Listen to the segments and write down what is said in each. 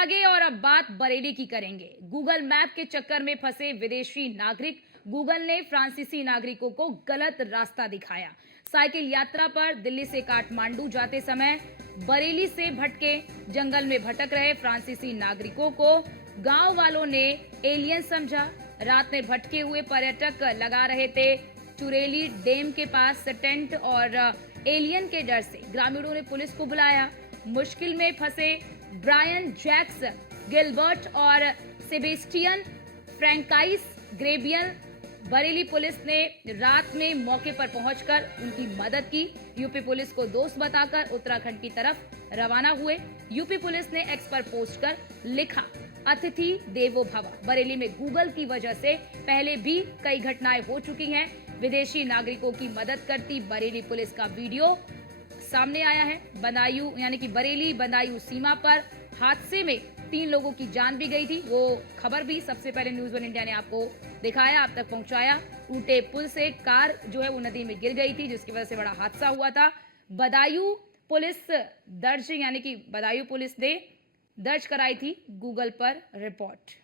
आगे और अब बात बरेली की करेंगे। गूगल मैप के चक्कर में फंसे विदेशी नागरिक। गूगल ने फ्रांसीसी नागरिकों को गलत रास्ता दिखाया। साइकिल यात्रा पर दिल्ली से काठमांडू जाते समय बरेली से भटके जंगल में भटक रहे फ्रांसीसी नागरिकों को गांव वालों ने एलियन समझा। रात में भटके हुए पर्यटक लगा रहे थे चुरेली डैम के पास टेंट और एलियन के डर से ग्रामीणों ने पुलिस को बुलाया। मुश्किल में फंसे ब्रायन जैक्स गिलबर्ट और सेबेस्टियन फ्रैंकाइस ग्रेबियन बरेली पुलिस ने रात में मौके पर पहुंचकर उनकी मदद की। यूपी पुलिस को दोस्त बताकर उत्तराखंड की तरफ रवाना हुए। यूपी पुलिस ने एक्स पर पोस्ट कर लिखा, अतिथि देवो भव। बरेली में गूगल की वजह से पहले भी कई घटनाएं हो चुकी हैं। विदेशी नागरिकों की मदद करती बरेली पुलिस का वीडियो सामने आया है। बदायूं यानी कि बरेली बदायूं सीमा पर हादसे में 3 लोगों की जान भी गई थी। वो खबर भी सबसे पहले न्यूज़ 1 इंडिया ने आपको दिखाया, आप तक पहुंचाया। टूटे पुल से कार जो है वो नदी में गिर गई थी, जिसकी वजह से बड़ा हादसा हुआ था। बदायूं पुलिस दर्ज यानी कि बदायूं पुलिस ने दर्ज कराई थी गूगल पर रिपोर्ट।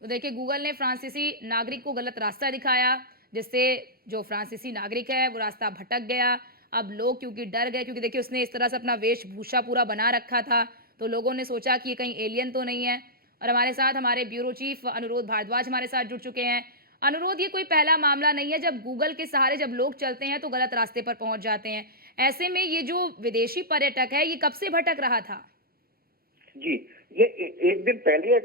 तो देखिए, गूगल ने फ्रांसीसी नागरिक को गलत रास्ता दिखाया, जिससे जो फ्रांसीसी नागरिक है वो रास्ता भटक गया। अब लोग क्योंकि डर गए, क्योंकि देखिए उसने इस तरह से अपना वेशभूषा पूरा बना रखा था, तो लोगों ने सोचा कि ये कहीं एलियन तो नहीं है। और हमारे साथ हमारे ब्यूरो चीफ अनुरोध भारद्वाज हमारे साथ जुड़ चुके हैं। अनुरोध, ये कोई पहला मामला नहीं है जब गूगल के सहारे जब लोग चलते हैं तो गलत रास्ते पर पहुंच जाते हैं। ऐसे में ये जो विदेशी पर्यटक है, ये कब से भटक रहा था? जी, ये एक दिन पहले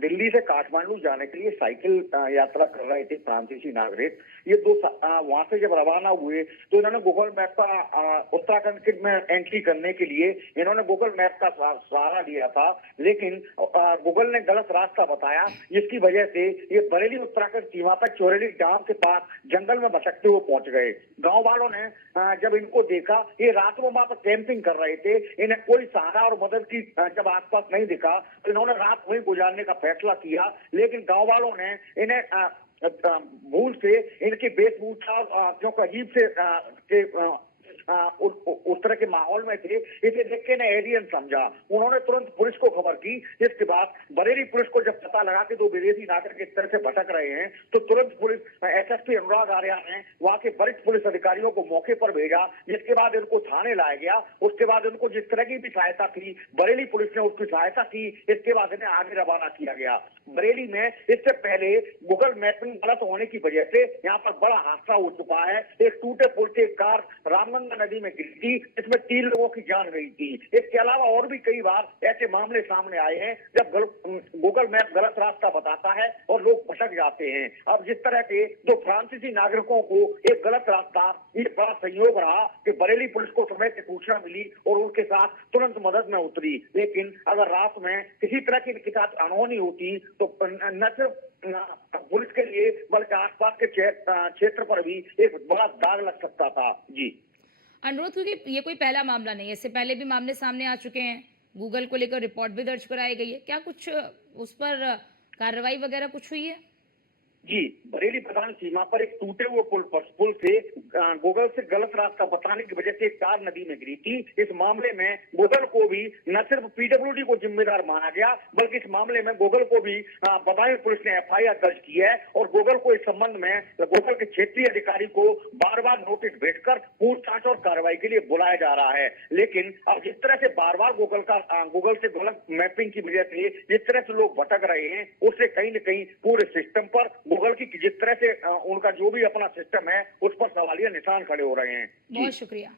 दिल्ली से काठमांडू जाने के लिए साइकिल यात्रा कर रहे थे फ्रांसीसी नागरिक। ये वहां से जब रवाना हुए तो इन्होंने गूगल मैप का उत्तराखंड के में एंट्री करने के लिए इन्होंने गूगल मैप का सहारा लिया था, लेकिन गूगल ने गलत रास्ता बताया, जिसकी वजह से ये बरेली उत्तराखंड सीमा पर चोरेली डैम के पास जंगल में भटकते हुए पहुंच गए। गाँव वालों ने जब इनको देखा, ये रात में वहां पर कैंपिंग कर रहे थे, इन्हें कोई सहारा और मदद की जब आसपास नहीं दिखा तो इन्होंने रात वहीं गुजारने का फैसला किया। लेकिन गांव वालों ने इन्हें भूल से इनकी वेशभूषा क्योंकि अजीब से उस तरह के माहौल में थे, इसे देख के ने एलियन समझा। उन्होंने तुरंत पुलिस को खबर की। इसके बाद बरेली पुलिस को जब पता लगा कि 2 विदेशी नागरिक इस तरह से भटक रहे हैं, तो तुरंत पुलिस एसएसपी अनुराग आर्या ने वहां के वरिष्ठ पुलिस अधिकारियों को मौके पर भेजा, जिसके बाद इनको थाने लाया गया। उसके बाद इनको जिस तरह की भी सहायता थी बरेली पुलिस ने उसकी सहायता की। इसके बाद इन्हें आगे रवाना किया गया। बरेली में इससे पहले गूगल मैपिंग गलत होने की वजह से यहाँ पर बड़ा हादसा हो चुका है। एक टूटे पुल से एक कार रामगंगा नदी में गिरी थी, इसमें 3 लोगों की जान गई थी। इसके अलावा और भी कई बार ऐसे मामले सामने आए हैं जब गूगल मैप गलत रास्ता बताता है और लोग भटक जाते हैं। अब जिस तरह के 2 फ्रांसीसी नागरिकों को एक गलत रास्ता, ये बड़ा संयोग रहा कि बरेली पुलिस को समय से सूचना मिली और उनके साथ तुरंत मदद में उतरी। लेकिन अगर रात में किसी तरह की इनके साथ अनहोनी होती तो न सिर्फ पुलिस के लिए बल्कि आसपास के क्षेत्र पर भी एक बड़ा दाग लग सकता था। जी अनुरोध, क्योंकि ये कोई पहला मामला नहीं है, इससे पहले भी मामले सामने आ चुके हैं। गूगल को लेकर रिपोर्ट भी दर्ज कराई गई है। क्या कुछ उस पर कार्रवाई वगैरह कुछ हुई है? जी, बरेली बदायूं सीमा पर एक टूटे हुए पुल से गूगल से गलत रास्ता बताने की वजह से एक कार नदी में गिरी थी। इस मामले में गूगल को भी न सिर्फ पीडब्ल्यूडी को जिम्मेदार माना गया, बल्कि इस मामले में गूगल को भी बदायूं पुलिस ने एफआईआर दर्ज की है और गूगल को इस संबंध में गूगल के क्षेत्रीय अधिकारी को बार-बार नोटिस भेजकर पूछताछ और कार्रवाई के लिए बुलाया जा रहा है। लेकिन अब जिस तरह से बार-बार गूगल से गलत मैपिंग की वजह से जिस तरह से लोग भटक रहे हैं, उससे कहीं न कहीं पूरे सिस्टम पर गूगल की जिस तरह से उनका जो भी अपना सिस्टम है उस पर सवालिया निशान खड़े हो रहे हैं। बहुत शुक्रिया।